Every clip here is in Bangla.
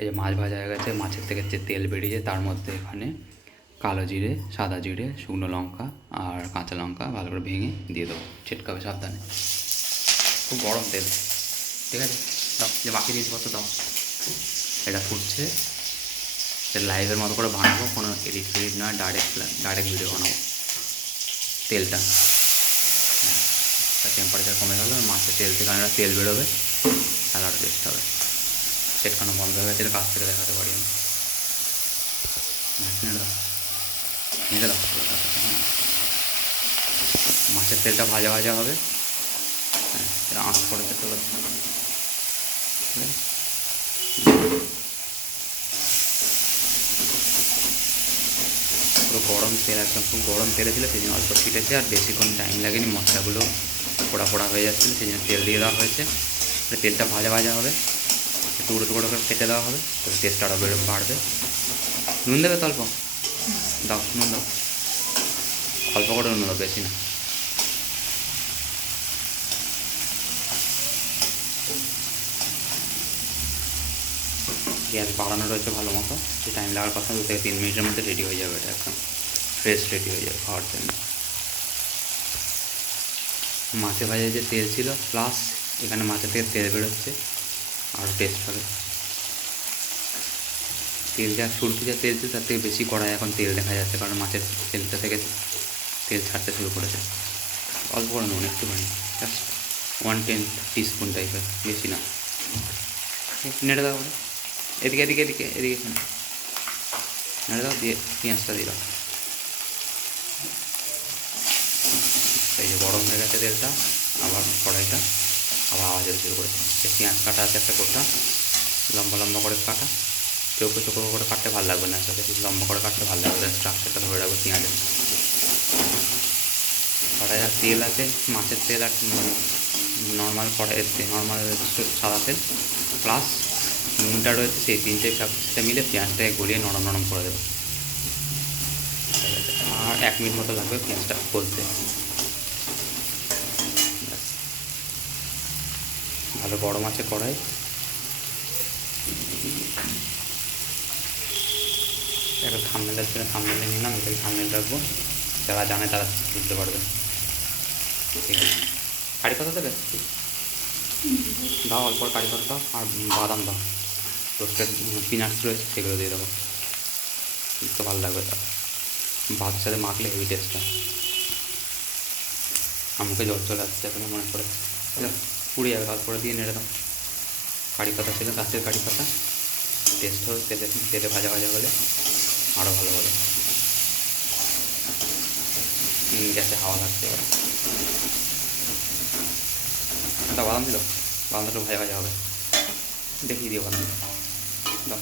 এই যে মাছ ভাজা হয়ে গেছে, মাছের থেকে যে তেল বেরিয়েছে তার মধ্যে এখানে কালো জিরে, সাদা জিরে, শুকনো লঙ্কা আর কাঁচা লঙ্কা ভালো করে ভেঙে দিয়ে দেবো, ছিটকাবে সাবধানে। খুব গরম তেল, ঠিক আছে? দাও, যে বাকি জিনিসপত্র দাও। এটা ফুটছে, লাইভের মতো করে বানাবো, কোনো এডিট ফেডিট নয়, ডাইরেক্ট ভিডিও বানাবো। তেলটা হ্যাঁ, তার টেম্পারেচার কমে গেল, মাছের তেল থেকে আমরা তেল বেরোবে, আর আরও টেস্ট হবে। সেটখানো বন্ধ হয়ে গেছে, কাছ থেকে দেখাতে পারি আমি। নেড়ে দাও, নেড়ে দাও। মাছের তেলটা ভাজা ভাজা হবে, হ্যাঁ, এটা আঁচ করেছে তো, পুরো গরম তেল, একদম খুব গরম তেলে ছিল, সেই জন্য অল্প ছিটেছে, আর বেশিক্ষণ টাইম লাগেনি, মশলাগুলো পোড়া পোড়া হয়ে যাচ্ছিলো, সেই জন্য তেল দিয়ে দেওয়া হয়েছে। তেলটা ভাজা ভাজা হবে, টুকরো টুকরো করে কেটে দেওয়া হবে, তাহলে টেস্টটা আরও বাড়বে। নুন দেবে তো অল্প, দাও নুন দাও, অল্প করে নুন দাও, বেশি না। গ্যাস বাড়ানো রয়েছে ভালো মতো, যে টাইম লাগার কথা, 2 থেকে 3 মিনিটের মধ্যে রেডি হয়ে যাবে, এটা একদম ফ্রেশ রেডি হয়ে যাবে খাওয়ার জন্য। মাছে ভাজা যে তেল ছিল, প্লাস এখানে মাছের থেকে তেল বেরোচ্ছে, আরও টেস্ট হবে। তেল যা সুরকি যা তেল ছিল তার থেকে বেশি কড়াই এখন তেল দেখা যাচ্ছে, কারণ মাছের তেলটা থেকে তেল ছাড়তে শুরু করেছে। অল্প করে নুন একটুখানি, জাস্ট 1/10 টিস্পুন টাইপের, বেশি না। নেড়ে দাও, এদিকে এদিকে এদিকে এদিকে নেড়ে দাও, দিয়ে পেঁয়াজটা দিয়ে দাও। এই যে গরম হয়ে গেছে তেলটা, আবার কড়াইটা আবার আওয়াজ হতে শুরু করেছে। পেঁয়াজ কাটা আছে একটা গোটা, লম্বা লম্বা করে কাটা, কেউ কেউ চোখো করে কাটতে ভালো লাগবে না, সাথে লম্বা করে কাটতে ভালো লাগবে, স্ট্রাকচারটা ধরে রাখবে পেঁয়াজের। কড়াই আর তেল আছে, মাছের তেল আর নর্মাল কড়াইতে নর্মাল সাদা তেল, প্লাস নুনটা রয়েছে, সেই 3-4টা মিলে পেঁয়াজটাকে গলিয়ে নরম নরম করে দেবো। আর 1 মিনিট মতো লাগবে পেঁয়াজটা গলতে। ভালো গরম আছে কড়াই, একটা থাম্বনেলের জন্য থাম্বনেলে নিলাম, এটাকে থাম্বনেল রাখবো, যারা জানে তারা বুঝতে পারবে। ঠিক আছে, কারি পাতা দেবে, দাও অল্প কারি পাতা দাও, আর বাদাম দাও, রোস্টেড পিনাটস রয়েছে সেগুলো দিয়ে দেবো, একটু ভালো লাগবে। তার ভাতের সাথে মাখলে হেভি টেস্ট হয়। আমাকে জল চলে আসছে এখন মনে করে, পুড়ে যাবে, অল্প করে দিয়ে নেড়ে দাও। কারি পাতা ছিল, গাছের কারি পাতা, টেস্ট হবে তেলে, তেলে ভাজা ভাজা হলে আরও ভালো হবে। গ্যাসে হাওয়া লাগছে এবার, একটা বাদাম দিল, বাদামটা ভাজা ভাজা হবে, দেখিয়ে দিও বাদাম দাও,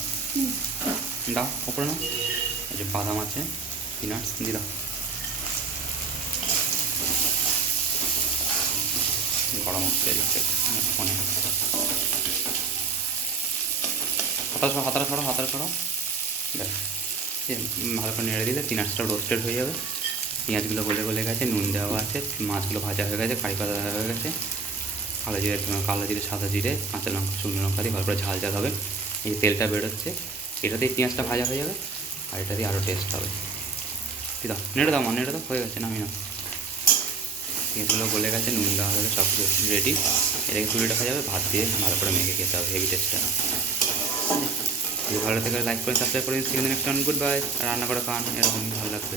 দাও ওপরে নাও, এই যে বাদাম আছে, পিনাটস দিয়ে দাও। গরম হচ্ছে ফোনে, হাতাটা ছড়ো, দেখ ভালো করে নেড়ে দিলে পিনাটসটা রোস্টেড হয়ে যাবে, পেঁয়াজগুলো গলে গলে গেছে, নুন দেওয়া আছে, মাছগুলো ভাজা হয়ে গেছে, কারি পাতা দেওয়া হয়ে গেছে, কালো জিরে, সাদা জিরে, কাঁচা লঙ্কা, শুকনো লঙ্কা দিয়ে ভালো করে ঝাল ঝাল হবে। এই তেলটা বেরোচ্ছে, এটাতেই পেঁয়াজটা ভাজা হয়ে যাবে, আর এটা দিয়ে আরও টেস্ট হবে। ঠিক দাও, নেড়ে দাও, নেড়ে দাও, হয়ে গেছে, নামিয়ে নাও। পেঁয়াজগুলো গলে গেছে, নুন দেওয়া হবে, সব কিছু রেডি। এটাকে তুলে রাখা যাবে, ভাত দিয়ে ভালো করে মেখে খেতে হবে, হেভি টেস্টটা। ভালো থেকে লাইক করে সাবস্ক্রাইব করে, নেক্সট টাইম গুড বাই। রান্না করে খান, এরকম ভালো লাগবে।